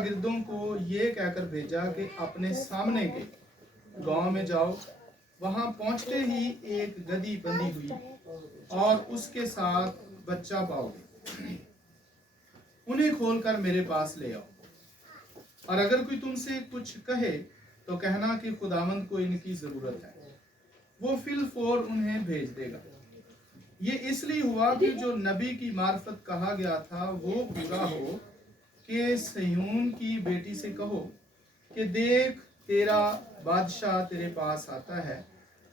शागिर्दों को ये कहकर भेजा कि अपने सामने के गांव में जाओ। वहां पहुंचते ही एक गदही बंधी हुई और उसके साथ बच्चा पाओगे, उन्हें खोलकर मेरे पास ले आओ। और अगर कोई तुमसे कुछ कहे तो कहना कि खुदावंद को इनकी जरूरत है, वो फिल फौर उन्हें भेज देगा। ये इसलिए हुआ कि जो नबी की मार्फत कहा गया था वो पूरा हो कि सयून की बेटी से कहो कि देख तेरा बादशाह तेरे पास आता है,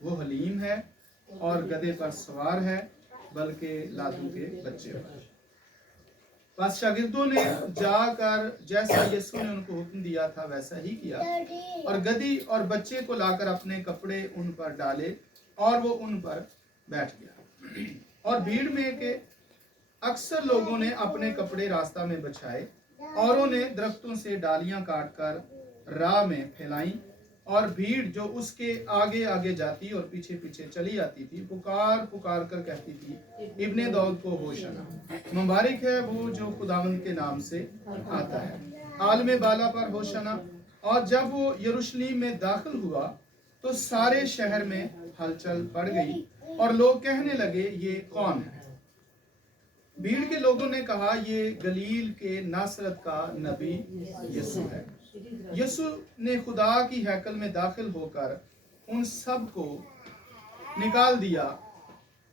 वो हलीम है और गधे पर सवार है, बल्कि लादू के बच्चे पर। बस शागिर्दों ने जाकर जैसा यीशु ने उनको हुक्म दिया था वैसा ही किया, और गधी और बच्चे को लाकर अपने कपड़े उन पर डाले और वो उन पर बैठ गया। और भीड़ में के अक्सर लोगों ने अपने कपड़े रास्ता में बिछाए, औरों ने दरख्तों से डालियां काटकर राह में फैलाई, और भीड़ जो उसके आगे आगे जाती और पीछे पीछे चली आती थी पुकार पुकार कर कहती थी, इब्ने दाऊद को होशाना, मुबारक है वो जो खुदावंद के नाम से आता है, आलम बाला पर होशाना। और जब वो यरूशलेम में दाखिल हुआ तो सारे शहर में हलचल पड़ गई और लोग कहने लगे, ये कौन है? भीड़ के लोगों ने कहा, ये गलील के नासरत का नबी यीशु है। यीशु ने खुदा की हैकल में दाखिल होकर उन सब को निकाल दिया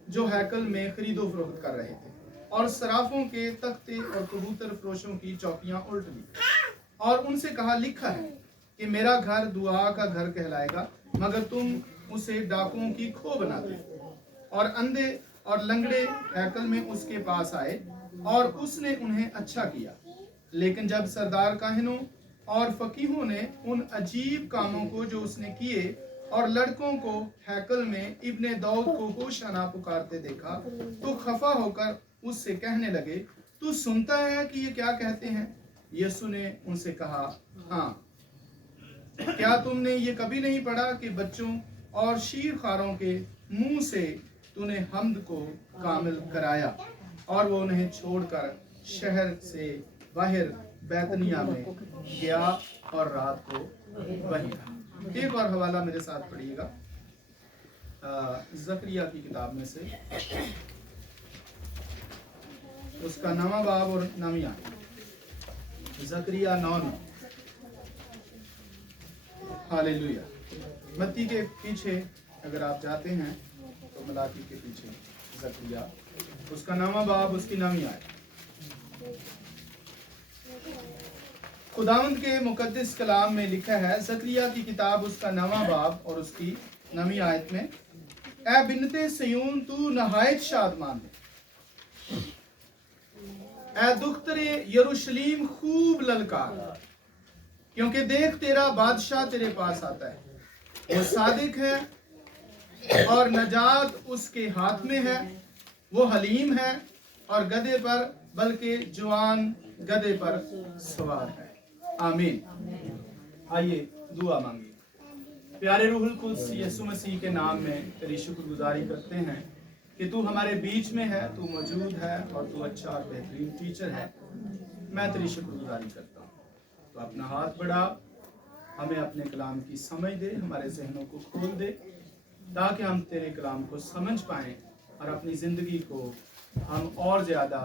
जो हैकल में खरीदो फरोख्त कर रहे थे, और सराफों के तख्ते और कबूतर फरोशों की चौकियां उल्ट दी, और उनसे कहा, लिखा है कि मेरा घर दुआ का घर कहलाएगा, मगर तुम उसे डाकुओं की खो बना दे। और अंधे और लंगड़े हैकल में उसके पास आए और उसने उन्हें अच्छा किया। लेकिन जब सरदार काहिनों और फकीहों ने उन अजीब कामों को जो उसने किए और लड़कों को हैकल में इब्ने दाऊद को होशाना पुकारते देखा तो खफा होकर उससे कहने लगे, तू सुनता है कि ये क्या कहते हैं? यीशु ने उनसे कहा, हाँ, क्या तुमने ये कभी नहीं पढ़ा कि बच्चों और शीरखारों के मुंह से तूने हम्द को कामिल कराया? और वो उन्हें छोड़कर शहर से बाहर बैतनिया में गया और रात को वहीं रहा। एक और हवाला मेरे साथ पढ़िएगा, जकरिया की किताब में से, उसका 9वां बाब और 9वीं आयत। जकरिया 9:9। हालेलुया। मत्ती के पीछे अगर आप जाते हैं तो मलाकी के पीछे जकरिया, उसका 9वां बाब, उसकी 9वीं आयत। खुदावंद के मुकद्दस कलाम में लिखा है, जकरिया की किताब उसका 9वां बाब और उसकी 9वीं आयत में, ए बिन्नते सयून तू नहायत शादमान है, ए दुख्तरे यरूशलेम खूब ललकार, क्योंकि देख तेरा बादशाह तेरे पास आता है, वो सादिक है और नजात उसके हाथ में है, वो हलीम है और गधे पर, बल्कि जवान गधे पर सवार है। आमीन। आइए दुआ मांगिए। प्यारे रूहुल कुद्स यीशु मसीह के नाम में तेरी शुक्रगुजारी करते हैं कि तू हमारे बीच में है, तू मौजूद है और तू अच्छा और बेहतरीन टीचर है। मैं तेरी शुक्रगुजारी करता हूँ। तो अपना हाथ बढ़ा, हमें अपने कलाम की समझ दे, हमारे जहनों को खोल दे, ताकि हम तेरे कलाम को समझ पाएं और अपनी ज़िंदगी को हम और ज़्यादा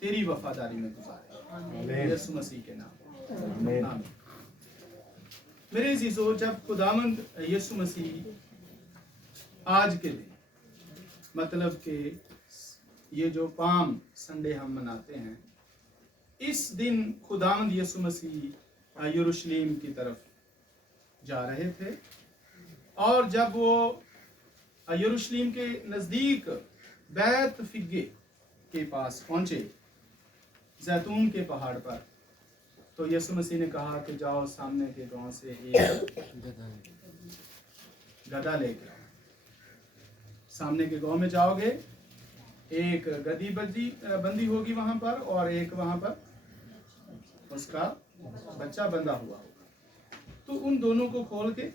तेरी वफादारी में गुजारें। यीशु मसीह के नाम आमीन। मेरे अज़ीज़ों, जब खुदावंद यीशु मसीह आज के दिन, मतलब कि ये जो पाम संडे हम मनाते हैं, इस दिन खुदावंद यीशु मसीह यरूशलेम की तरफ जा रहे थे, और जब वो यरूशलेम के नज़दीक बैत फिगे के पास पहुंचे, जैतून के पहाड़ पर, तो यीशु मसीह ने कहा कि जाओ सामने के गांव से एक गधा लेकर आओ। सामने के गांव में जाओगे, एक गधी बंदी होगी वहां पर, और एक वहां पर उसका बच्चा बंधा हुआ होगा। तो उन दोनों को खोल के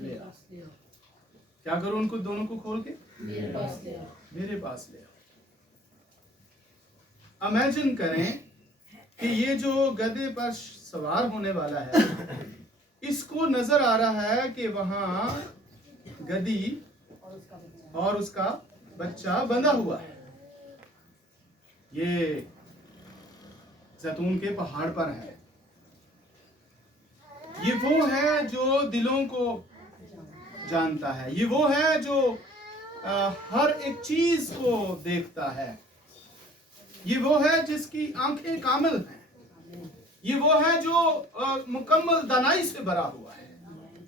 ले आओ। क्या करो? उनको दोनों को खोल के मेरे पास ले आओ। इमेजिन करें کہ یہ جو گدھے پر سوار ہونے والا ہے اس کو نظر آ رہا ہے کہ وہاں گدھی اور اس کا بچہ بندھا ہوا ہے. یہ زیتون کے پہاڑ پر ہے. یہ وہ ہے جو دلوں کو جانتا ہے. یہ وہ ہے جو ہر ایک چیز کو دیکھتا ہے. یہ وہ ہے جس کی آنکھیں کامل ہیں. یہ وہ ہے جو مکمل دانائی سے بھرا ہوا ہے.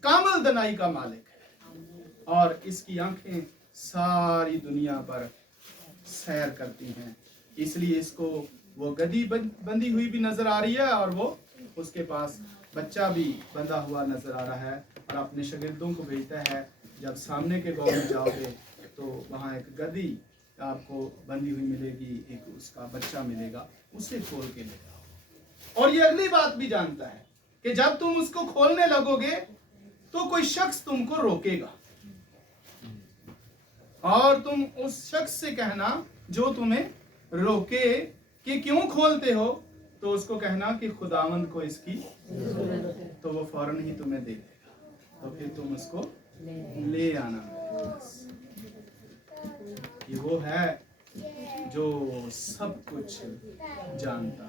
کامل دانائی کا مالک ہے اور اس کی آنکھیں ساری دنیا پر سیر کرتی ہیں. اس لیے اس کو وہ گدھی بندھی ہوئی بھی نظر آ رہی ہے اور وہ اس کے پاس بچہ بھی بندھا ہوا نظر آ رہا ہے اور اپنے شاگردوں کو بھیجتا ہے جب سامنے کے گاؤں میں جاؤ گے تو وہاں ایک گدھی آپ کو بندھی ہوئی ملے گی, ایک اس کا بچہ ملے گا, اسے کھول کے لے جاؤ. اور یہ اگلی بات بھی جانتا ہے کہ جب تم اس کو کھولنے لگو گے تو کوئی شخص تم کو روکے گا اور تم اس شخص سے کہنا جو تمہیں روکے کہ کیوں کھولتے ہو, تو اس کو کہنا کہ خداوند کو اس کی تو وہ فوراً ہی تمہیں دے دے گا. تو پھر تم اس کو لے آنا. یہ وہ ہے جو سب کچھ جانتا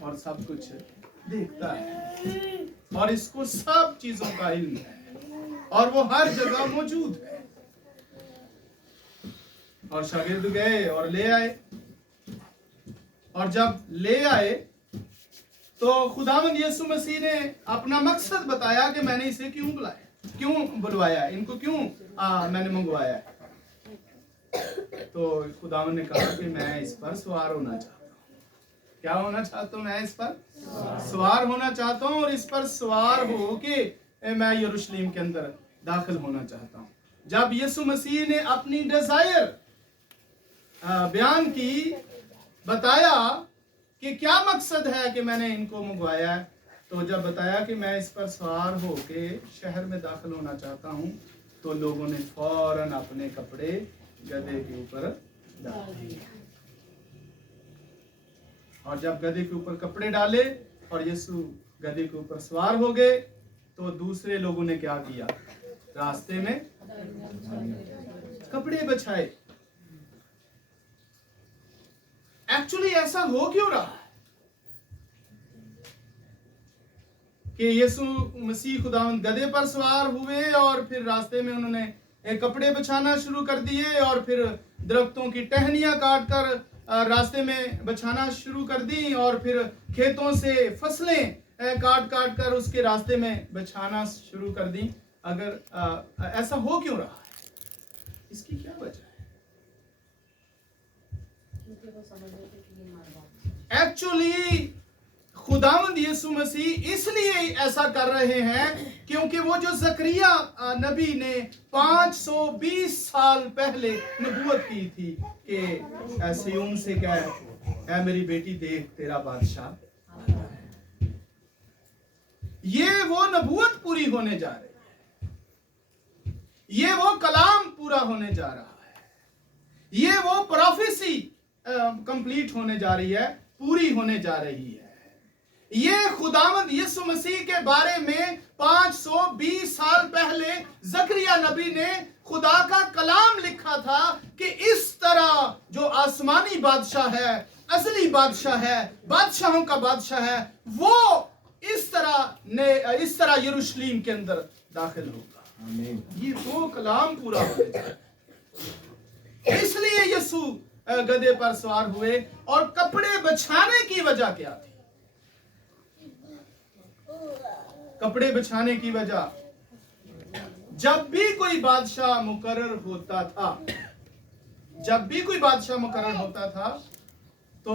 اور سب کچھ دیکھتا ہے اور اس کو سب چیزوں کا علم ہے اور وہ ہر جگہ موجود ہے. اور شاگرد گئے اور لے آئے اور جب لے آئے تو خداوند یسوع مسیح نے اپنا مقصد بتایا کہ میں نے اسے کیوں بلایا, کیوں بلوایا, ان کو کیوں میں نے منگوایا. تو خداوند نے کہا کہ میں اس پر سوار ہونا چاہتا ہوں. کیا ہونا چاہتا ہوں؟ میں اس پر سوار ہونا چاہتا ہوں اور اس پر سوار ہو کے میں یروشلم کے اندر داخل ہونا چاہتا ہوں. جب یسوع مسیح نے اپنی ڈیزائر بیان کی, بتایا کہ کیا مقصد ہے کہ میں نے ان کو منگوایا ہے, تو جب بتایا کہ میں اس پر سوار ہو کے شہر میں داخل ہونا چاہتا ہوں تو لوگوں نے فوراً اپنے کپڑے گدھے کے اوپر ڈالے. اور جب گدھے کے اوپر کپڑے ڈالے اور یسوع گدھے کے اوپر سوار ہو گئے تو دوسرے لوگوں نے کیا کیا؟ راستے میں کپڑے بچھائے. ایکچولی ایسا ہو کیوں رہا ہے کہ یسوع مسیح خداوند گدھے پر سوار ہوئے اور پھر راستے میں انہوں نے کپڑے بچھانا شروع کر دیے اور پھر درختوں کی ٹہنیاں کاٹ کر راستے میں بچھانا شروع کر دی اور پھر کھیتوں سے فصلیں کاٹ کاٹ کر اس کے راستے میں بچھانا شروع کر دی. اگر ایسا ہو کیوں رہا ہے؟ اس کی کیا وجہ ہے؟ ایکچولی خداوند یسوع مسیح اس لیے ایسا کر رہے ہیں کیونکہ وہ جو زکریا نبی نے 520 سال پہلے نبوت کی تھی کہ سیون سے کہہ اے میری بیٹی دیکھ تیرا بادشاہ, یہ وہ نبوت پوری ہونے جا رہی ہے, یہ وہ کلام پورا ہونے جا رہا ہے, یہ وہ پروفیسی کمپلیٹ ہونے جا رہی ہے, پوری ہونے جا رہی ہے. یہ خداوند یسوع مسیح کے بارے میں 520 سال پہلے زکریا نبی نے خدا کا کلام لکھا تھا کہ اس طرح جو آسمانی بادشاہ ہے, اصلی بادشاہ ہے, بادشاہوں کا بادشاہ ہے, وہ اس طرح یروشلم کے اندر داخل ہوگا. یہ وہ کلام پورا ہونے جا رہا ہے. اس لیے یسوع گدھے پر سوار ہوئے. اور کپڑے بچھانے کی وجہ کیا تھی؟ کپڑے بچھانے کی وجہ, جب بھی کوئی بادشاہ مقرر ہوتا تھا, تو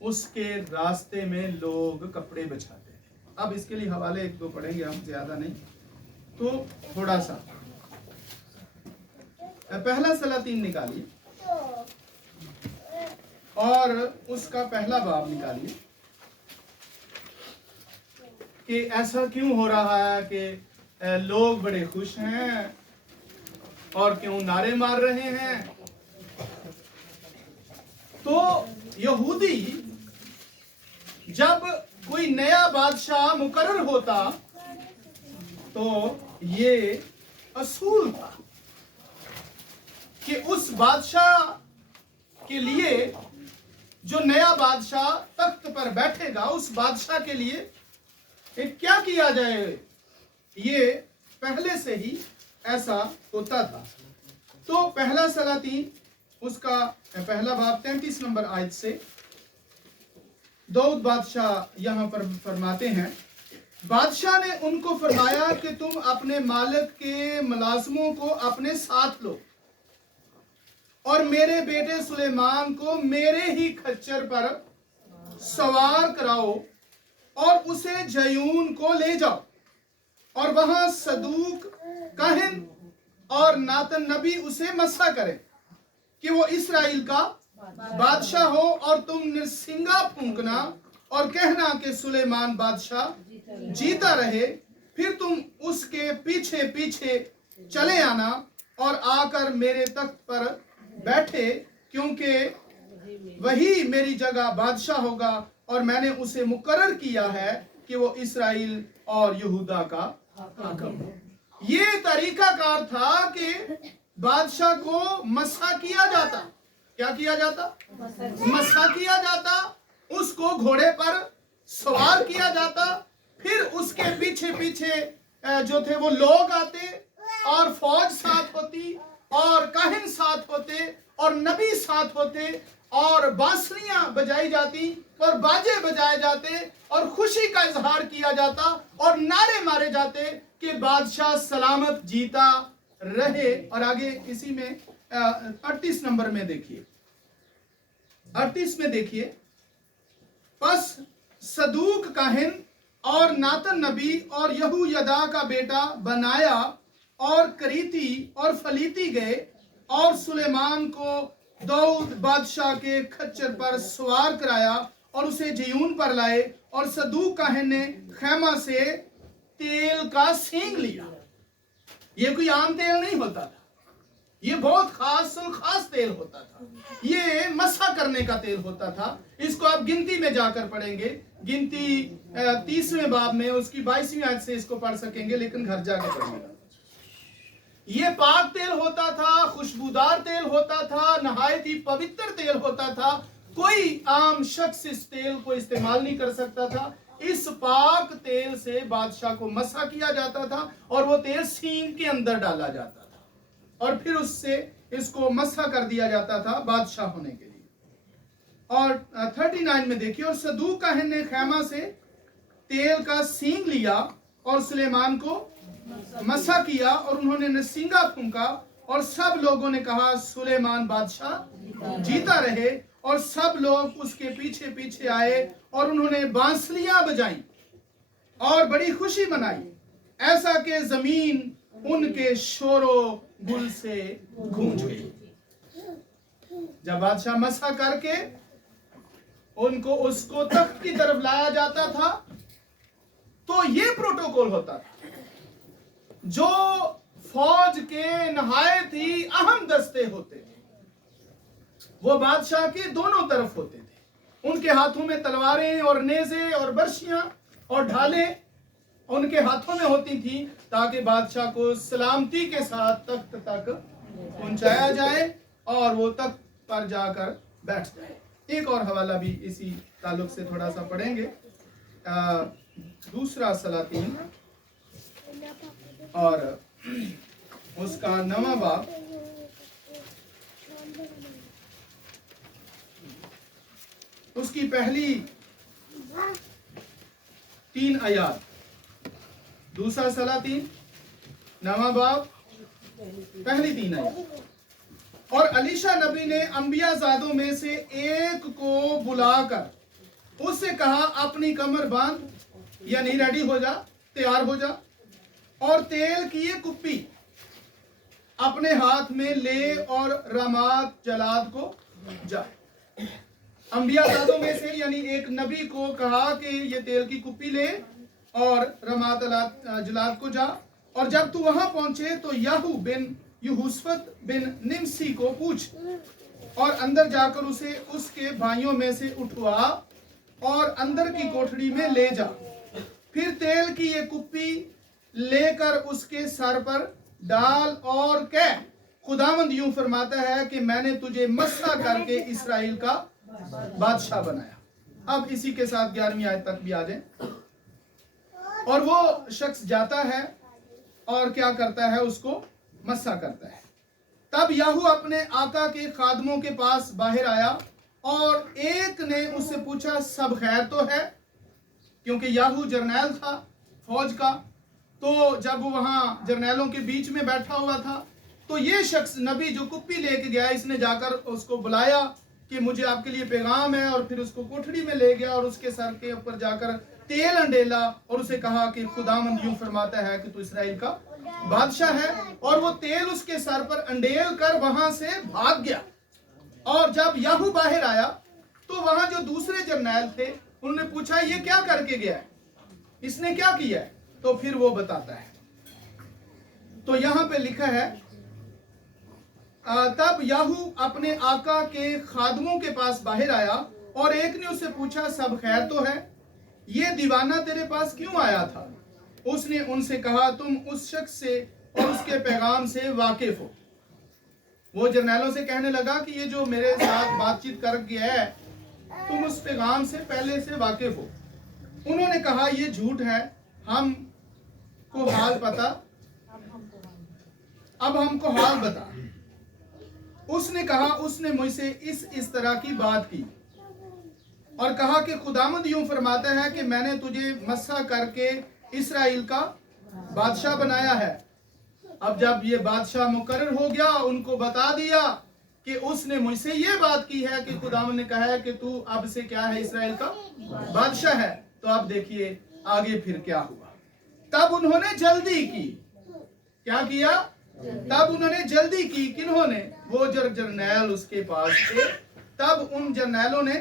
اس کے راستے میں لوگ کپڑے بچھاتے تھے. اب اس کے لیے حوالے ایک دو پڑھیں گے ہم, زیادہ نہیں تو تھوڑا سا. پہلا سلاطین نکالیے اور اس کا پہلا باب نکالیے کہ ایسا کیوں ہو رہا ہے کہ لوگ بڑے خوش ہیں اور کیوں نعرے مار رہے ہیں. تو یہودی जब कोई नया बादशाह मुकर्रर होता तो ये असूल था कि उस बादशाह के लिए, जो नया बादशाह तख्त पर बैठेगा, उस बादशाह के लिए क्या किया जाए। ये पहले से ही ऐसा होता था। तो पहला सलातीन उसका पहला बाब 33 नंबर आयत से दाऊद बादशाह यहां पर फरमाते हैं, बादशाह ने उनको फरमाया कि तुम अपने मालिक के मुलाजमों को अपने साथ लो और मेरे बेटे सुलेमान को मेरे ही खच्चर पर सवार कराओ और उसे जयून को ले जाओ और वहां सदूक काहिन और नातन नबी उसे मसा करें कि वो इस्राएल का बादशाह हो, और तुम निरसिंगा फूंकना और कहना कि सुलेमान बादशाह जीता रहे। फिर तुम उसके पीछे पीछे चले आना और आकर मेरे तख्त पर बैठे, क्योंकि वही मेरी जगह बादशाह होगा और मैंने उसे मुकर्रर किया है कि वो इस्राएल और यहूदा का हाकिम हो। ये तरीकाकार था कि बादशाह को मसा किया जाता। क्या किया जाता? मसा किया जाता। उसको घोड़े पर सवार किया जाता, फिर उसके पीछे पीछे जो थे वो लोग आते और फौज साथ होती और काहिन साथ होते और नबी साथ होते और बांसुरियां बजाई जाती और बाजे बजाए जाते और खुशी का इजहार किया जाता और नारे मारे जाते कि बादशाह सलामत जीता रहे। और आगे इसी में 38 नंबर में देखिए, 38 में देखिए, बस सदूक काहिन और नातन नबी और यहूयदा का बेटा बनाया और करीती और फलीती गए और सुलेमान को दाऊद बादशाह के खच्चर पर सवार कराया और उसे जयून पर लाए, और सदूक काहिन ने खैमा से तेल का सींग लिया। ये कोई आम तेल नहीं होता था, ये बहुत खास तेल होता था। ये मसा करने का तेल होता था। इसको आप गिनती में जाकर पढ़ेंगे, गिनती 30वें बाब में उसकी 22वीं आयत से इसको पढ़ सकेंगे, लेकिन घर जाकर पढ़ेंगे। ये पाक तेल होता था, खुशबूदार तेल होता था, नहायत ही पवित्र तेल होता था। कोई आम शख्स इस तेल को इस्तेमाल नहीं कर सकता था। इस पाक तेल से बादशाह को मसा किया जाता था और वो तेल सींग के अंदर डाला जाता था और फिर उससे इसको मसा कर दिया जाता था बादशाह होने के लिए। और 39 में देखिए, और सदूक काहिन ने खैमा से तेल का सींग लिया और सुलेमान को मसा किया और उन्होंने नरसिंगा फूंका और सब लोगों ने कहा सुलेमान बादशाह जीता रहे, और सब लोग उसके पीछे पीछे आए और उन्होंने बांसुरियां बजाई और बड़ी खुशी मनाई, ऐसा कि जमीन उनके शोरो गुल से गूंज गई। जब बादशाह मसा करके उनको उसको तख्त की तरफ लाया जाता था तो ये प्रोटोकॉल होता था। जो फौज के नहायत ही अहम दस्ते होते थे वो बादशाह के दोनों तरफ होते थे। उनके हाथों में तलवारें और नेज़े और बर्शियां और ढालें उनके हाथों में होती थी ताकि बादशाह को सलामती के साथ तख्त तक पहुंचाया जाए और वो तख्त पर जाकर बैठ जाए। एक और हवाला भी इसी ताल्लुक से थोड़ा सा पढ़ेंगे। दूसरा सलातीन और उसका 9वां बाब, उसकी पहली 3 आयत। दूसरा सलातीन 9वां बाब पहली 3 आयत। और अलीशा नबी ने अंबिया ज़ादों में से एक को बुलाकर उससे कहा, अपनी कमर बांध, यानी रेडी हो जा, तैयार हो जा, और तेल की ये कुप्पी अपने हाथ में ले और रमात जलाद को जा। अंबिया ज़ादों में से यानी एक नबी को कहा कि ये तेल की कुप्पी ले और रमात जलाद को जा, और जब तू वहां पहुंचे तो याहू बिन यूसुफ बिन निमसी को पूछ और अंदर जाकर उसे उसके भाइयों में से उठवा اور اندر کی کوٹھڑی میں لے جا، پھر تیل کی یہ کپی لے کر اس کے سر پر ڈال اور کہہ خداوند یوں فرماتا ہے کہ میں نے تجھے مسح کر کے اسرائیل کا بادشاہ بنایا۔ اب اسی کے ساتھ 11ویں آیت تک بھی آ جائیں۔ اور وہ شخص جاتا ہے اور کیا کرتا ہے، اس کو مسح کرتا ہے۔ تب یاہو اپنے آقا کے خادموں کے پاس باہر آیا اور ایک نے اس سے پوچھا سب خیر تو ہے، کیونکہ یاہو جرنیل تھا فوج کا، تو جب وہاں جرنیلوں کے بیچ میں بیٹھا ہوا تھا تو یہ شخص نبی جو کپی لے کے گیا، اس نے جا کر اس کو بلایا کہ مجھے آپ کے لیے پیغام ہے، اور پھر اس کو کوٹھڑی میں لے گیا اور اس کے سر کے اوپر جا کر تیل انڈیلا اور اسے کہا کہ خداوند یوں فرماتا ہے کہ تو اسرائیل کا بادشاہ ہے، اور وہ تیل اس کے سر پر انڈیل کر وہاں سے بھاگ گیا۔ اور جب یاہو باہر آیا تو وہاں جو دوسرے جرنیل تھے انہوں نے پوچھا یہ کیا کر کے گیا ہے، اس نے کیا کیا ہے؟ تو پھر وہ بتاتا ہے۔ تو یہاں پہ لکھا ہے تب یاہو اپنے آقا کے خادموں کے پاس باہر آیا اور ایک نے اس سے پوچھا سب خیر تو ہے، یہ دیوانہ تیرے پاس کیوں آیا تھا؟ اس نے ان سے کہا تم اس شخص سے اور اس کے پیغام سے واقف ہو۔ وہ جرنیلوں سے کہنے لگا کہ یہ جو میرے ساتھ بات چیت کر گیا ہے تم اس پیغام سے پہلے سے واقف ہو۔ انہوں نے کہا یہ جھوٹ ہے، ہم کو حال پتا، اب ہم کو حال بتا۔ اس نے کہا اس نے مجھ سے اس طرح کی بات کی اور کہا کہ خداوند یوں فرماتا ہے کہ میں نے تجھے مسح کر کے اسرائیل کا بادشاہ بنایا ہے۔ اب جب یہ بادشاہ مقرر ہو گیا ان کو بتا دیا کہ اس نے مجھ سے یہ بات کی ہے کہ خداوند نے کہا ہے کہ تو اب سے کیا ہے، اسرائیل کا بادشاہ ہے۔ تو اب دیکھیے آگے پھر کیا ہوا۔ تب انہوں نے جلدی کی، کیا کیا؟ تب انہوں نے جلدی کی، کنہوں نے؟ وہ جرنیل اس کے پاس تھے۔ تب ان جرنیلوں نے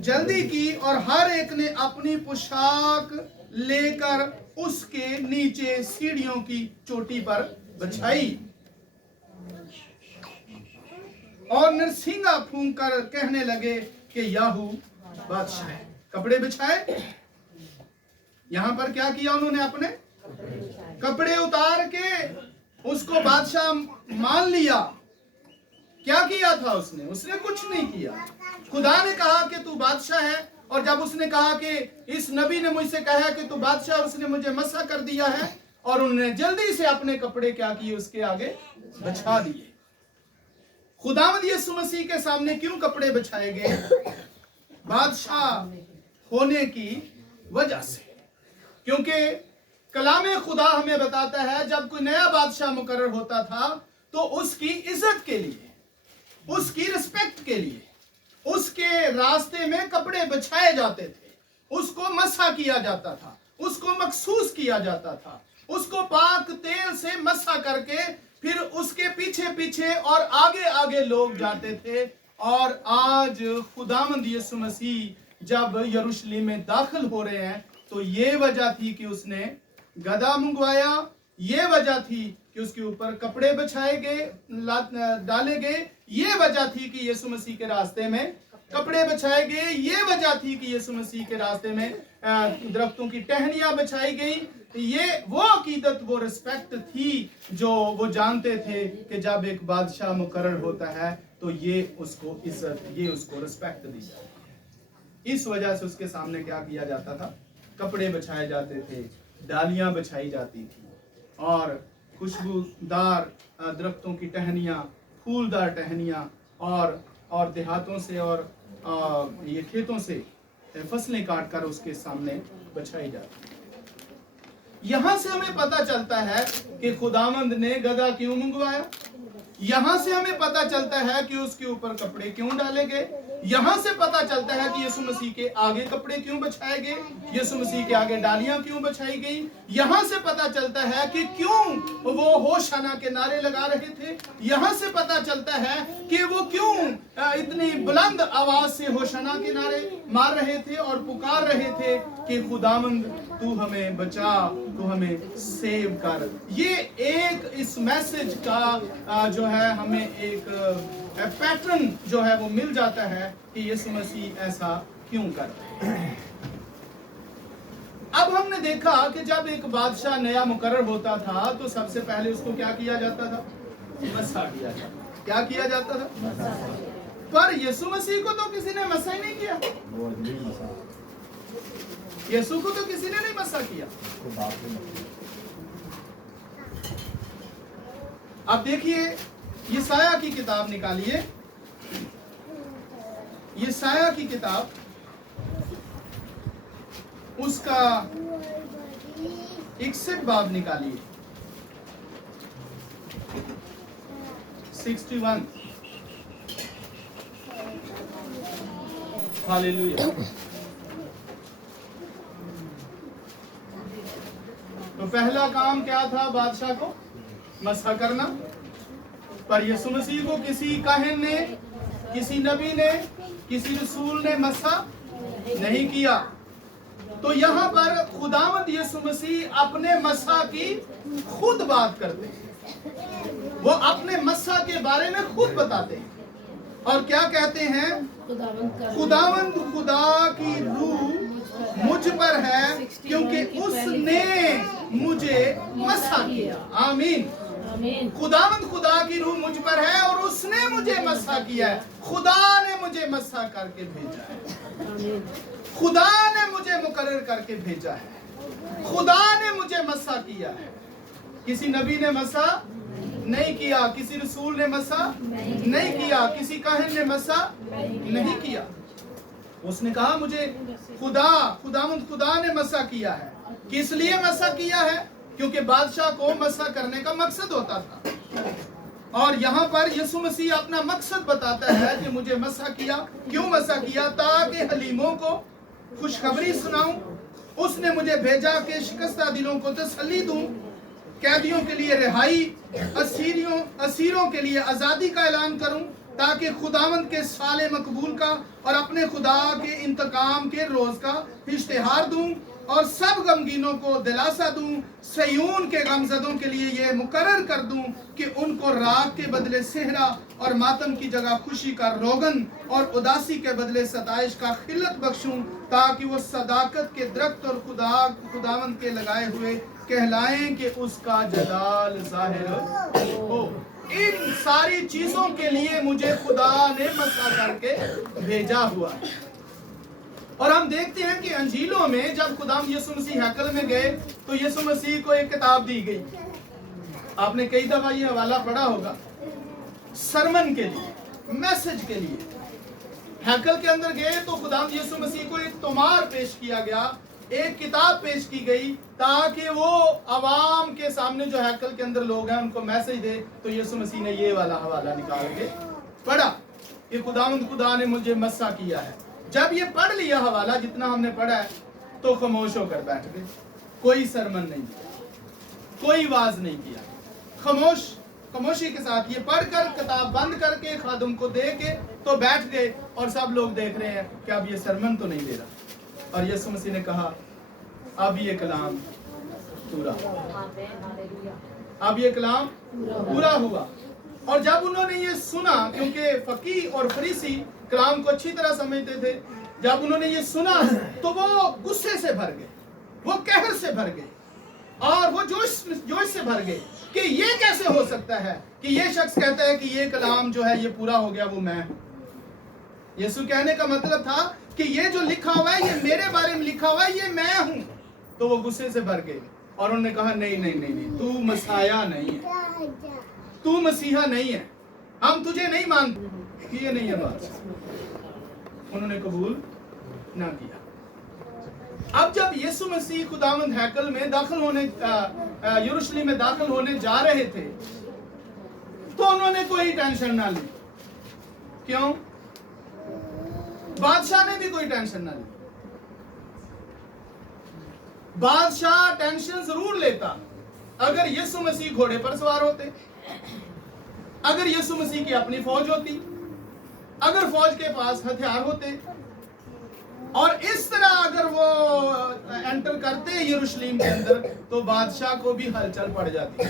جلدی کی اور ہر ایک نے اپنی پوشاک لے کر اس کے نیچے سیڑھیوں کی چوٹی پر بچھائی اور نرسنگا پھونک کر کہنے لگے کہ یاہو بادشاہ ہے۔ کپڑے بچھائے، یہاں پر کیا کیا انہوں نے؟ اپنے کپڑے اتار کے اس کو بادشاہ مان لیا۔ کیا کیا تھا اس نے کچھ نہیں کیا۔ خدا نے کہا کہ تو بادشاہ ہے، اور جب اس نے کہا کہ اس نبی نے مجھ سے کہا کہ تو بادشاہ، اس نے مجھے مسح کر دیا ہے، اور انہوں نے جلدی سے اپنے کپڑے کیا کیے، اس کے آگے بچھا دیے۔ خداوند یسوع مسیح کے سامنے کیوں کپڑے بچھائے گئے؟ بادشاہ ہونے کی وجہ سے، کیونکہ کلام خدا ہمیں بتاتا ہے جب کوئی نیا بادشاہ مقرر ہوتا تھا تو اس کی عزت کے لیے، اس کی رسپیکٹ کے لیے اس کے راستے میں کپڑے بچھائے جاتے تھے، اس کو مسح کیا جاتا تھا، اس کو مخصوص کیا جاتا تھا، اس کو پاک تیل سے مسح کر کے پھر اس کے پیچھے پیچھے اور آگے آگے لوگ جاتے تھے۔ اور آج خداوند یسوع مسیح جب یروشلم میں داخل ہو رہے ہیں تو یہ وجہ تھی کہ اس نے گدھا منگوایا، یہ وجہ تھی کہ اس کے اوپر کپڑے بچھائے گئے، ڈالے گئے، یہ وجہ تھی کہ یسوع مسیح کے راستے میں کپڑے بچھائے گئے، یہ وجہ تھی کہ یسوع مسیح کے راستے میں درختوں کی ٹہنیاں بچھائی گئی۔ یہ وہ عقیدت، وہ رسپیکٹ تھی جو وہ جانتے تھے کہ جب ایک بادشاہ مقرر ہوتا ہے تو یہ اس کو عزت، یہ اس کو رسپیکٹ دی جاتی ہے۔ اس وجہ سے اس کے سامنے کیا کیا جاتا تھا؟ کپڑے بچھائے جاتے تھے، ڈالیاں بچھائی جاتی تھی، اور خوشبودار درختوں کی ٹہنیاں، پھولدار ٹہنیاں، اور دیہاتوں سے اور یہ کھیتوں سے فصلیں کاٹ کر اس کے سامنے بچھائی جاتی۔ یہاں سے ہمیں پتہ چلتا ہے کہ خداوند نے گدھا کیوں منگوایا، یہاں سے ہمیں پتہ چلتا ہے کہ اس کے اوپر کپڑے کیوں ڈالے گئے، یہاں سے پتہ چلتا ہے کہ یسوع مسیح کے آگے کپڑے کیوں بچھائے گئے، یسوع مسیح کے آگے ڈالیاں کیوں بچھائی گئی، یہاں سے پتہ چلتا ہے کہ کیوں وہ ہوشانہ کے نعرے لگا رہے تھے، یہاں سے پتہ چلتا ہے کہ وہ کیوں اتنی بلند آواز سے ہوشانہ کے نعرے مار رہے تھے اور پکار رہے تھے کہ خداوند تو ہمیں بچا، تو ہمیں سیو کر۔ یہ ایک اس میسج کا جو ہے ہمیں ایک پیٹرن جو ہے وہ مل جاتا ہے کہ یسوع مسیح ایسا क्यों कर रहे हैं। अब हमने देखा कि जब एक बादशाह नया मुकर्रर होता था तो सबसे पहले उसको क्या किया जाता था, मसा किया जाता। क्या किया जाता था? पर यीशु मसीह को तो किसी ने मसा ही नहीं किया। यीशु को तो किसी ने नहीं मसा किया। अब देखिए यशायाह की किताब निकालिए, यशायाह की किताब उसका 61 बाब निकालिए, 61। हालेलुया। तो पहला काम क्या था बादशाह को? मसह करना। पर यीशु मसीह को किसी काहिन ने, किसी नबी ने, किसी रसूल ने मसह नहीं किया। तो यहाँ पर खुदावंद यीशु मसीह अपने मसह की खुद बात करते हैं। वो अपने मसह के बारे में खुद बताते हैं और क्या कहते हैं? खुदावंद खुदा की रूह मुझ पर है क्योंकि उसने मुझे मसह किया। आमीन। खुदावंद खुदा की रूह मुझ पर है और उसने मुझे मसह किया है। खुदा ने मुझे मसह करके भेजा है। खुदा ने मुझे मुकर्रर करके भेजा है। खुदा ने मुझे मसह किया है। किसी नबी ने मसह नहीं किया, किसी रसूल ने मसह नहीं किया, किसी काहिन ने मसह नहीं किया। उसने कहा मुझे खुदावंद खुदा ने मसह किया है। किस लिए मसह किया है? क्योंकि बादशाह को मसह करने का मकसद होता था। और यहाँ पर यीशु मसीह अपना मकसद बताता है कि मुझे मसह किया। क्यों मसह किया? ताकि हलीमों को खुशखबरी सुनाऊं। उसने मुझे भेजा कि शिकस्ता दिलों को तसल्ली दूं, कैदियों के लिए रिहाई, असीरों के लिए आजादी का ऐलान करूं, ताकि खुदावंद के साले मकबूल का और अपने खुदा के इंतकाम के रोज का इश्तिहार दूं और सब गमगीनों को दिलासा दूं। सयून के गमजदों के लिए ये मुकर्रर कर दूं कि उनको राग के बदले सेहरा और मातम की जगह खुशी का रोगन और उदासी के बदले सताइश का खिलत बख्शूं, ताकि वो सदाकत के दरख्त और खुदावंद के लगाए हुए कहलाएं कि उसका जलाल जाहिर हो। इन सारी चीजों के लिए मुझे खुदा ने मसह करके भेजा हुआ है। और हम देखते हैं कि अंजीलों में जब खुदाम यीशु मसीह हैकल में गए तो यीशु मसीह को एक किताब दी गई। आपने कई दफा ये हवाला पढ़ा होगा, सरमन के लिए, मैसेज के लिए। हैकल के अंदर गए तो खुदाम यीशु मसीह को एक तोमार पेश किया गया, एक किताब पेश की गई, ताकि वो अवाम के सामने जो हैकल के अंदर लोग हैं उनको मैसेज दे। तो यीशु मसीह ने ये वाला हवाला निकाल के पढ़ा कि खुदावंद खुदा ने मुझे मसह किया है। जब ये पढ़ लिया हवाला, जितना हमने पढ़ा है, तो खामोश होकर बैठ गए। कोई सरमन नहीं दिया, कोई वाज नहीं किया। खामोशी के साथ ये पढ़कर किताब बंद करके खादम को दे के तो बैठ गए। और सब लोग देख रहे हैं कि अब ये सरमन तो नहीं दे रहा। और यीशु मसीह ने कहा अब ये कलाम पूरा, अब ये कलाम पूरा हुआ। और जब उन्होंने ये सुना, क्योंकि फकीह और फरीसी कलाम को अच्छी तरह समझते थे, जब उन्होंने ये सुना तो वो गुस्से से भर गए, वो कहर से भर गए और वो जोश से भर गए कि ये कैसे हो सकता है कि ये शख्स कहता है कि ये कलाम जो है ये पूरा हो गया, वो मैं हूं। यीशु कहने का मतलब था कि ये जो लिखा हुआ है ये मेरे बारे में लिखा हुआ है, ये मैं हूं। तो वो गुस्से से भर गए और उन्होंने कहा नहीं नहीं नहीं नहीं, तू मसाया नहीं है, तू मसीहा नहीं है, हम तुझे नहीं मानते। ये नहीं है बात। उन्होंने कबूल ना किया। अब जब यीशु मसीह खुदावंद हैकल में दाखिल होने, यरूशलेम में दाखिल होने जा रहे थे, तो उन्होंने कोई टेंशन ना ली। क्यों? बादशाह ने भी कोई टेंशन ना ली। बादशाह टेंशन जरूर लेता अगर यीशु मसीह घोड़े पर सवार होते, अगर यीशु मसीह की अपनी फौज होती, अगर फौज के पास हथियार होते, और इस तरह अगर वो एंटर करते यरूशलेम के अंदर, तो बादशाह को भी हलचल पड़ जाती।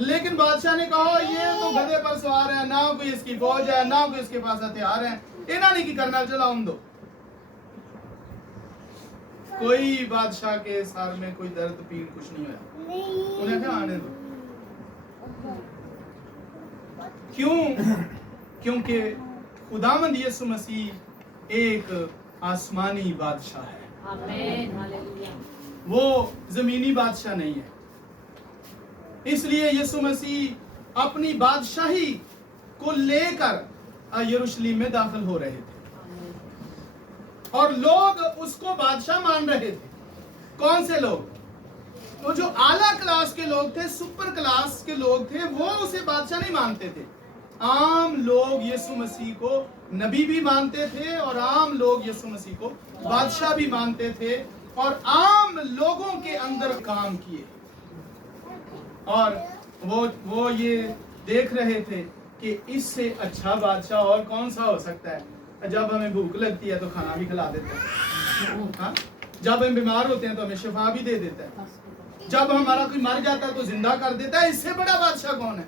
लेकिन बादशाह ने कहा ये तो गधे पर सवार है, ना कोई इसकी फौज है, ना कोई इसके पास हथियार है, इन्होंने की करना, चलाओ दो। कोई बादशाह के सर में कोई दर्द पीड़ कुछ नहीं होया। उन्हें क्या आने दो। क्यों? क्योंकि खुदावंद यीशु मसीह एक आसमानी बादशाह है। वो जमीनी बादशाह नहीं है। इसलिए यीशु मसीह अपनी बादशाही को लेकर यरूशलेम में दाखिल हो रहे थे और लोग उसको बादशाह मान रहे थे। कौन से लोग? तो जो आला क्लास के लोग थे, सुपर क्लास के लोग थे, वो उसे बादशाह नहीं मानते थे। आम लोग यीशु मसीह को नबी भी मानते थे और आम लोग यीशु मसीह को बादशाह भी मानते थे और आम लोगों के अंदर काम किए और वो ये देख रहे थे कि इससे अच्छा बादशाह और कौन सा हो सकता है। जब हमें भूख लगती है तो खाना भी खिला देता है, हाँ? जब हम बीमार होते हैं तो हमें शिफा भी दे देता है, जब हमारा कोई मर जाता है तो जिंदा कर देता है। इससे बड़ा बादशाह कौन है?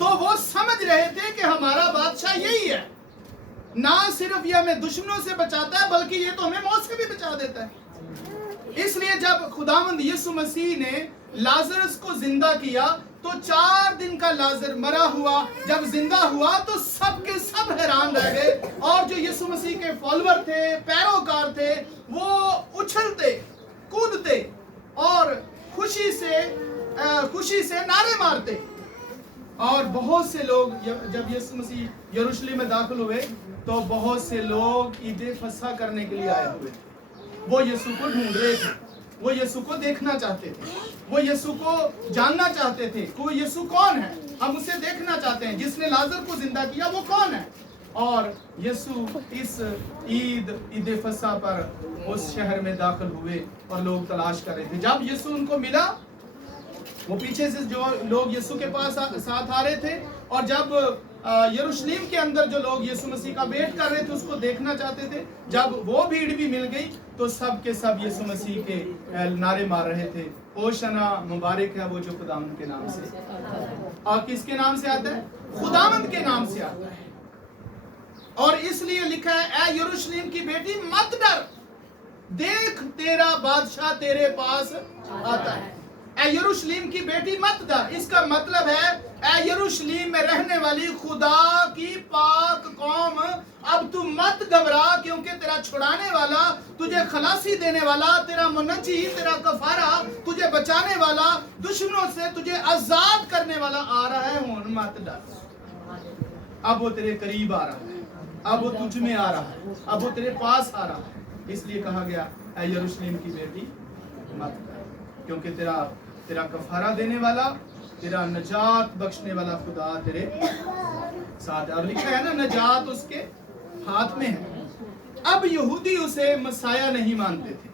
तो वो समझ रहे थे कि हमारा बादशाह यही है। ना सिर्फ ये हमें दुश्मनों से बचाता है बल्कि ये तो हमें मौत से भी बचा देता है। इसलिए जब खुदावंद यीशु मसीह ने लाजरस को जिंदा किया तो 4 दिन का लाजर मरा हुआ जब जिंदा हुआ तो सब के सब हैरान रह गए और जो यीशु मसीह के फॉलोअर थे, पैरोकार थे, वो उछलते कूदते और खुशी से नारे मारते। और बहुत से लोग जब यीशु मसीह यरूशलेम में दाखिल हुए तो बहुत से लोग ईद फसह करने के लिए आए हुए थे। वो यीशु को ढूंढ रहे थे, वो यीशु को देखना चाहते थे, वो यीशु को जानना चाहते थे। कोई यीशु कौन है, हम उसे देखना चाहते हैं। जिसने लाजर को जिंदा किया वो कौन है? और यीशु इस ईद फसह पर उस शहर में दाखिल हुए और लोग तलाश कर रहे थे। जब यीशु उनको मिला, वो पीछे से जो लोग यीशु के पास साथ आ रहे थे और जब यरूशलेम के अंदर जो लोग यीशु मसीह का वेट कर रहे थे, उसको देखना चाहते थे, जब वो भीड़ भी मिल गई तो सब के सब यीशु मसीह के नारे मार रहे थे। ओशना, मुबारक है वो जो खुदावंद के नाम से। और किसके नाम से आता है? खुदावंद के नाम से आता है। और इसलिए लिखा है, ऐ यरूशलेम की बेटी मत डर, देख तेरा बादशाह तेरे पास आता है। ऐ यरूशलेम की बेटी मत डर, इसका मतलब है ऐ यरूशलेम में रहने वाली खुदा की पाक कौम, अब तू मत घबरा, क्योंकि तेरा छुड़ाने वाला, तुझे खलासी देने वाला, तेरा मुनज्जी, तेरा कफारा, तुझे बचाने वाला, दुश्मनों से तुझे आजाद करने वाला आ रहा है। हुन मत डर। अब वो तेरे करीब आ रहा है, अब वो तुझ में आ रहा है, अब वो तेरे पास आ रहा है। इसलिए कहा गया, ऐ यरूशलेम की बेटी मत डर, क्योंकि तेरा कफारा देने वाला, तेरा नजात बख्शने वाला खुदा तेरे साथ है। और लिखा है ना, नजात उसके हाथ में है। अब यहूदी उसे मसाया नहीं मानते थे।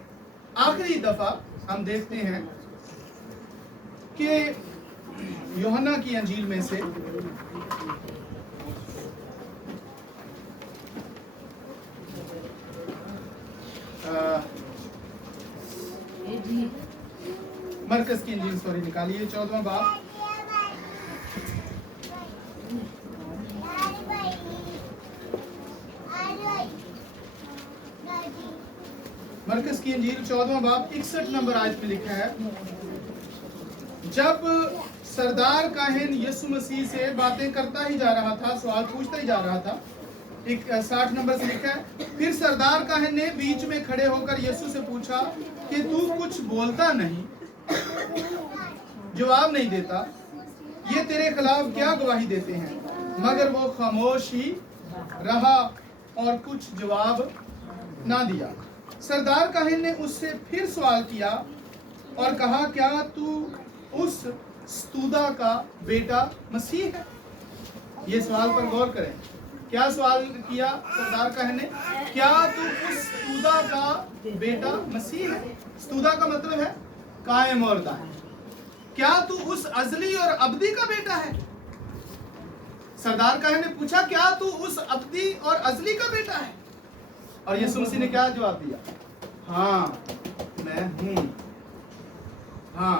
आखिरी दफा हम देखते हैं कि यूहन्ना की अंजील में से मरकस की इंजील निकालिए 14वां बाब। मरकस की इंजील 14वां बाब 61 नंबर आयत में लिखा है, जब सरदार काहिन यीशु मसीह से बातें करता ही जा रहा था, सवाल पूछता ही जा रहा था, 60 नंबर से लिखा है, फिर सरदार काहिन ने बीच में खड़े होकर यीशु से पूछा कि तू कुछ बोलता नहीं, जवाब नहीं देता, ये तेरे खिलाफ क्या गवाही देते हैं? मगर वो खामोश ही रहा और कुछ जवाब ना दिया। सरदार काहिन ने उससे फिर सवाल किया और कहा, क्या तू उस स्तुदा का बेटा मसीह है? ये सवाल पर गौर करें। क्या सवाल किया सरदार काहिन ने? क्या तू उस स्तुदा का बेटा मसीह है? स्तुदा का मतलब है कायम और दायम। क्या तू उस अजली और अब्दी का बेटा है? सरदार काहिन ने पूछा, क्या तू उस अब्दी और अजली का बेटा है? और यीशु मसीह ने क्या जवाब दिया? हाँ मैं हूँ। हाँ,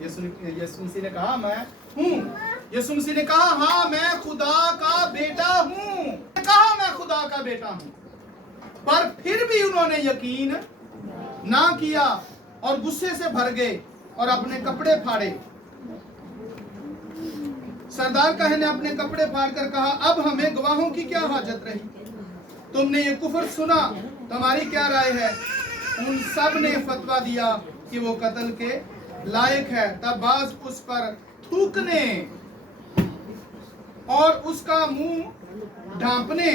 यीशु मसीह ने कहा मैं हूँ। यीशु मसीह ने कहा, हाँ मैं खुदा का बेटा हूँ। कहा मैं खुदा का बेटा हूँ, पर फिर भी उन्होंने यकीन ना किया और गुस्से से भर गए और अपने कपड़े फाड़े। सरदार कहे ने अपने कपड़े फाड़ कर कहा, अब हमें गवाहों की क्या हाजत रही? तुमने ये कुफर सुना, तुम्हारी क्या राय है? उन सब ने फतवा दिया कि वो कत्ल के लायक है। तब बाज उस पर थूकने और उसका मुंह ढांपने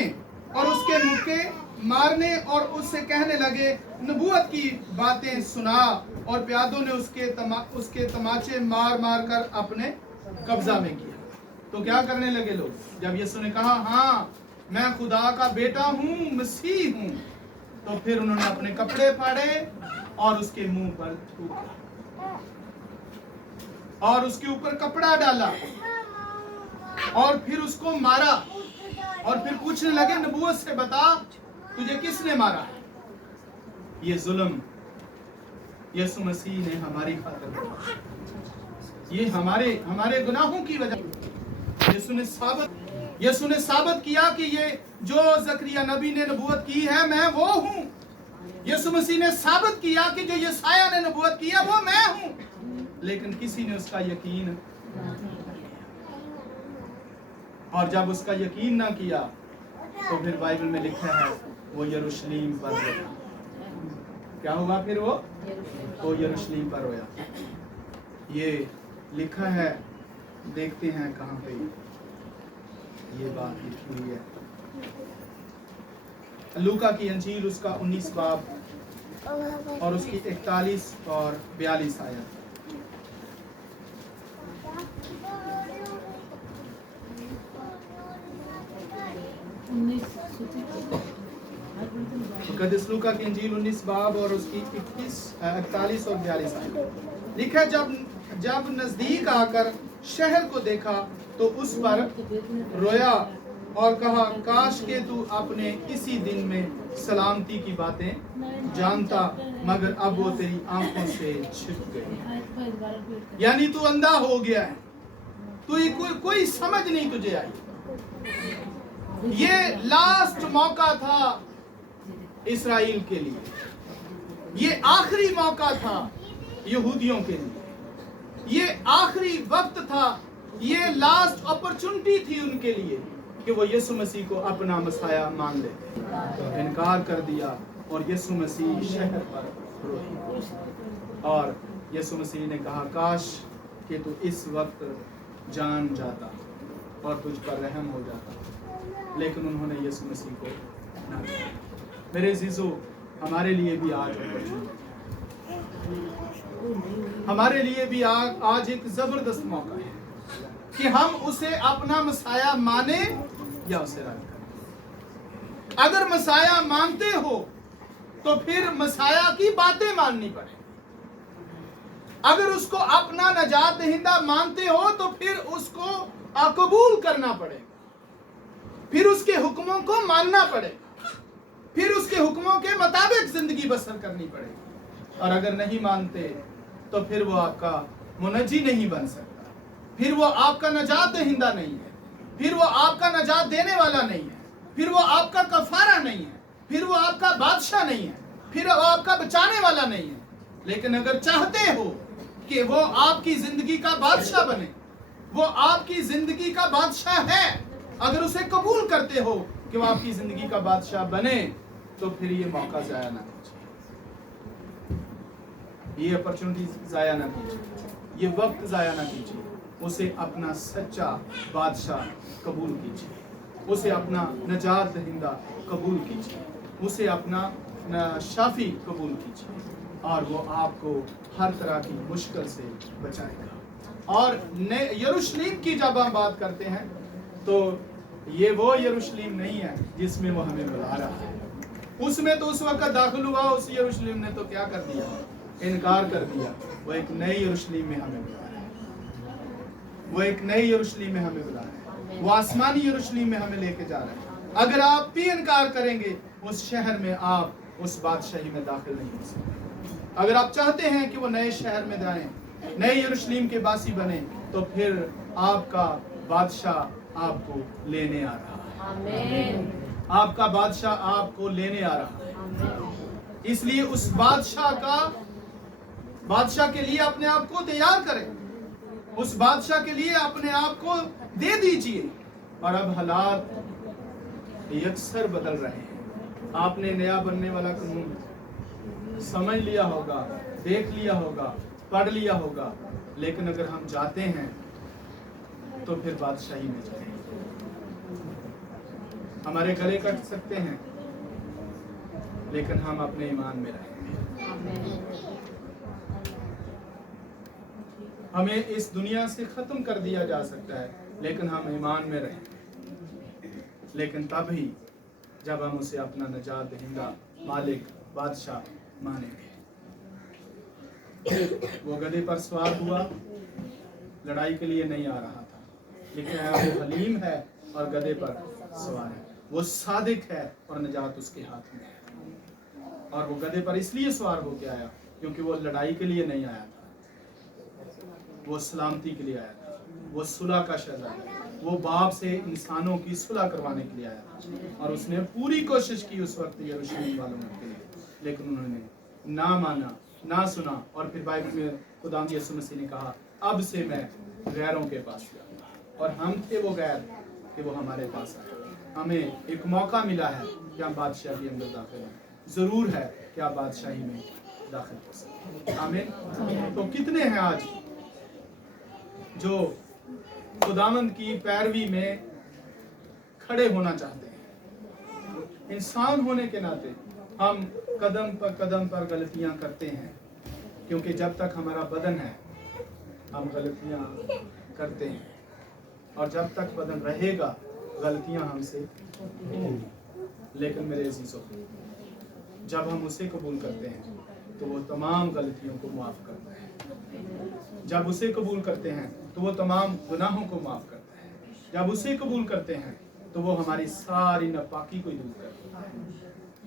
और उसके मुक्के मारने और उससे कहने लगे, नबूवत की बातें सुना। और प्यादों ने उसके तमाचे मार मार कर अपने कब्जा में किया। तो क्या करने लगे लोग? जब यीशु ने कहा, हाँ मैं खुदा का बेटा हूँ, मसीह हूँ, तो फिर उन्होंने अपने कपड़े फाड़े और उसके मुंह पर थूका और उसके ऊपर कपड़ा डाला और फिर उसको मारा और फिर पूछने लगे, नबूवत से बता, तुझे किसने मारा? ये जुल्म यीशु मसीह ने हमारी खातिर किया। ये हमारे गुनाहों की वजह यीशु ने साबित किया कि ये जो जकरिया नबी ने नबूवत की है, मैं वो हूँ। यीशु मसीह ने साबित किया कि जो यशायाह ने नबूवत की है वो मैं हूँ, लेकिन किसी ने उसका यकीन और जब उसका यकीन ना किया तो फिर बाइबल में लिखा है वो यरूशलेम पर रोया। क्या हुआ फिर? वो यरूशलेम पर रोया। ये लिखा है, देखते हैं कहाँ पे ये बात लिखी हुई है। लूका की अंजील उसका 19 बाब और उसकी 41 और 42 आयत। मुकद्दस लूका की अंजील 19 बाब और उसकी 41 और 42 आयत लिखा है, जब नजदीक आकर शहर को देखा तो उस पर रोया और कहा, काश के तू अपने इसी दिन में सलामती की बातें जानता, मगर अब वो तेरी आंखों से छिप गई। यानी तू अंधा हो गया है, तू कोई समझ नहीं तुझे आई। ये लास्ट मौका था इस्राएल के लिए, ये आखिरी मौका था यहूदियों के लिए, ये आखिरी वक्त था, ये लास्ट अपॉर्चुनिटी थी उनके लिए कि वो यीशु मसीह को अपना मसाया मान लेते। तो इनकार कर दिया और यीशु मसीह शहर पर रोए और यीशु मसीह ने कहा, काश कि तू इस वक्त जान जाता और तुझ पर रहम हो जाता, लेकिन उन्होंने यीशु मसीह को ना किया। मेरे अजीजों, हमारे लिए भी आज हमारे लिए भी आज एक जबरदस्त मौका है कि हम उसे अपना मसाया माने या उसे रद्द करें। अगर मसाया मानते हो तो फिर मसाया की बातें माननी पड़े। अगर उसको अपना नजात दहिंदा मानते हो तो फिर उसको कबूल करना पड़ेगा, फिर उसके हुक्मों को मानना पड़ेगा, फिर उसके हुक्मों के मुताबिक जिंदगी बसर करनी पड़ेगी। और अगर नहीं मानते तो फिर वो आपका मुनज्जी नहीं बन सकता, फिर वो आपका नजात दहिंदा नहीं है, फिर वो आपका नजात देने वाला नहीं है, फिर वो आपका कफारा नहीं है, फिर वो आपका बादशाह नहीं है, फिर वो आपका बचाने वाला नहीं है। लेकिन अगर चाहते हो कि वो आपकी जिंदगी का बादशाह बने, वो आपकी जिंदगी का बादशाह है, अगर उसे कबूल करते हो कि वो आपकी जिंदगी का बादशाह बने, तो फिर ये मौका जाया ना कीजिए, ये अपॉर्चुनिटी जाया ना कीजिए, ये वक्त जाया ना कीजिए। उसे अपना सच्चा बादशाह कबूल कीजिए, उसे अपना नजात दहिंदा कबूल कीजिए, उसे अपना शाफी कबूल कीजिए और वो आपको हर तरह की मुश्किल से बचाएगा। और यरूशलेम की जब हम बात करते हैं तो ये वो यरूशलेम नहीं है जिसमें वो हमें बुला रहा है। उसमें तो उस वक्त दाखिल हुआ, उस यरूशलेम ने तो क्या कर दिया, इनकार कर दिया। वो एक नई यरूशलेम में हमें बुला रहा है, वो एक नई यरूशलेम में हमें बुला रहा है, वो आसमानी यरूशलेम में हमें लेके जा रहा है। अगर आप भी इनकार करेंगे उस शहर में, आप उस बादशाही में दाखिल नहीं हो सकते। अगर आप चाहते हैं कि वो नए शहर में जाएं, नए यरूशलेम के बासी बने, तो फिर आपका बादशाह आपको लेने आ रहा है। आपका बादशाह आपको लेने आ रहा है। इसलिए उस बादशाह के लिए अपने आप को तैयार करें, उस बादशाह के लिए अपने आप को दे दीजिए। और अब हालात यकसर बदल रहे हैं। आपने नया बनने वाला कानून समझ लिया होगा, देख लिया होगा, पढ़ लिया होगा, लेकिन अगर हम जाते हैं तो फिर बादशाही में जाएंगे। हमारे गले कट सकते हैं, लेकिन हम अपने ईमान में रहेंगे। हमें इस दुनिया से खत्म कर दिया जा सकता है, लेकिन हम ईमान में रहेंगे। लेकिन तब ही जब हम उसे अपना नजात दहिंदा मालिक बादशाह मानेंगे। वो गधे पर सवार हुआ, लड़ाई के लिए नहीं आ रहा था, लेकिन वो हलीम है और गधे पर सवार है। वो सादिक है और नजात उसके हाथ में है। और वो गधे पर इसलिए सवार होकर आया क्योंकि वो लड़ाई के लिए नहीं आया था, वो सलामती के लिए आया था। वो सुलह का शहजादा, वो बाप से इंसानों की सुलह करवाने के लिए आया था। और उसने पूरी कोशिश की उस वक्त यरूशलेम वालों के लिए, लेकिन उन्होंने ना माना, ना सुना। और फिर बाइबल में खुदा यीशु मसीह ने कहा, अब से मैं गैरों के पास जाऊंगा। और हम थे वो गैर कि वो हमारे पास आए। हमें एक मौका मिला है कि हम बादशाही के अंदर दाखिल हैं। जरूर है कि आप बादशाही में दाखिल हो सकते। आमीन। तो कितने हैं आज जो खुदावंद की पैरवी में खड़े होना चाहते हैं? इंसान होने के नाते हम कदम पर गलतियां करते हैं, क्योंकि जब तक हमारा बदन है हम गलतियां करते हैं, और जब तक बदन रहेगा गलतियां हमसे होंगी। लेकिन मेरे अजीजों, जब हम उसे कबूल करते हैं तो वो तमाम गलतियों को माफ करता है। जब उसे कबूल करते हैं तो वो तमाम गुनाहों को माफ करता है। जब उसे कबूल करते हैं तो वो हमारी सारी नापाकी को दूर करता है।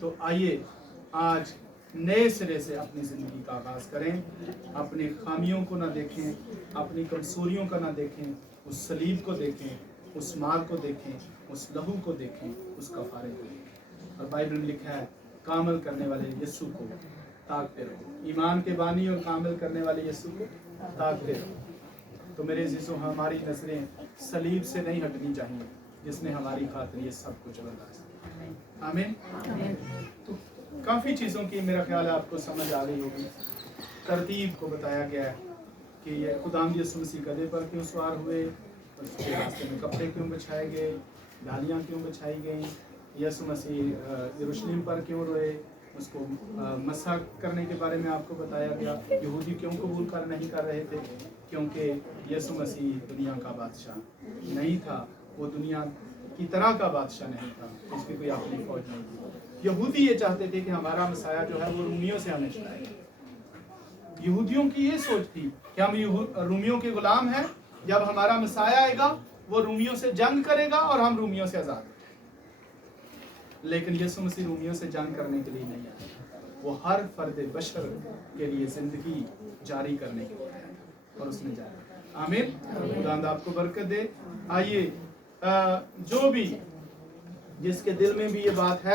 तो आइए आज नए सिरे से अपनी ज़िंदगी का आगाज़ करें। अपनी खामियों को ना देखें, अपनी कमजोरियों का ना देखें, उस सलीब को देखें, उस मार को देखें, उस लहू को देखें, उस कफारे को देखें। और बाइबल में लिखा है, कामल करने वाले यीशु को ताकते रहो। ईमान के बानी और कामल करने वाले यीशु को ताकते रहो। तो मेरे अज़ीज़ों, हमारी नजरें सलीब से नहीं हटनी चाहिए, जिसने हमारी खातिर ये सब कुछ बर्दाश्त किया। आमीन। तो काफ़ी चीज़ों की मेरा ख्याल है आपको समझ आ गई होगी। तरतीब को बताया गया है कि ये खुदावंद यीशु मसीह गधे पर क्यों सवार हुए, उसके रास्ते में कपड़े क्यों बिछाए गए, डालियाँ क्यों बिछाई गई, यीशु मसीह यरूशलेम पर क्यों रोए, उसको मसा करने के बारे में आपको बताया गया। यहूदी क्यों कबूल नहीं कर रहे थे, क्योंकि यीशु मसीह दुनिया का बादशाह नहीं था, वो दुनिया की तरह का बादशाह नहीं था, उसकी कोई अपनी फौज नहीं थी। यहूदी ये चाहते थे कि हमारा मसाया जो है वो रूमियों से हमें छुड़ाएगा। यहूदियों की ये सोच थी कि हम रूमियों के गुलाम हैं, जब हमारा मसाया आएगा वो रूमियों से जंग करेगा और हम रूमियों से आज़ाद। लेकिन यीशु मसीह रूमियों से जंग करने के लिए नहीं आया, वो हर फर्द बशर के लिए जिंदगी जारी करने के लिए आया और उसने जारी। आमीन। खुदा आपको बरकत दे। आइए, जो भी जिसके दिल में भी ये बात है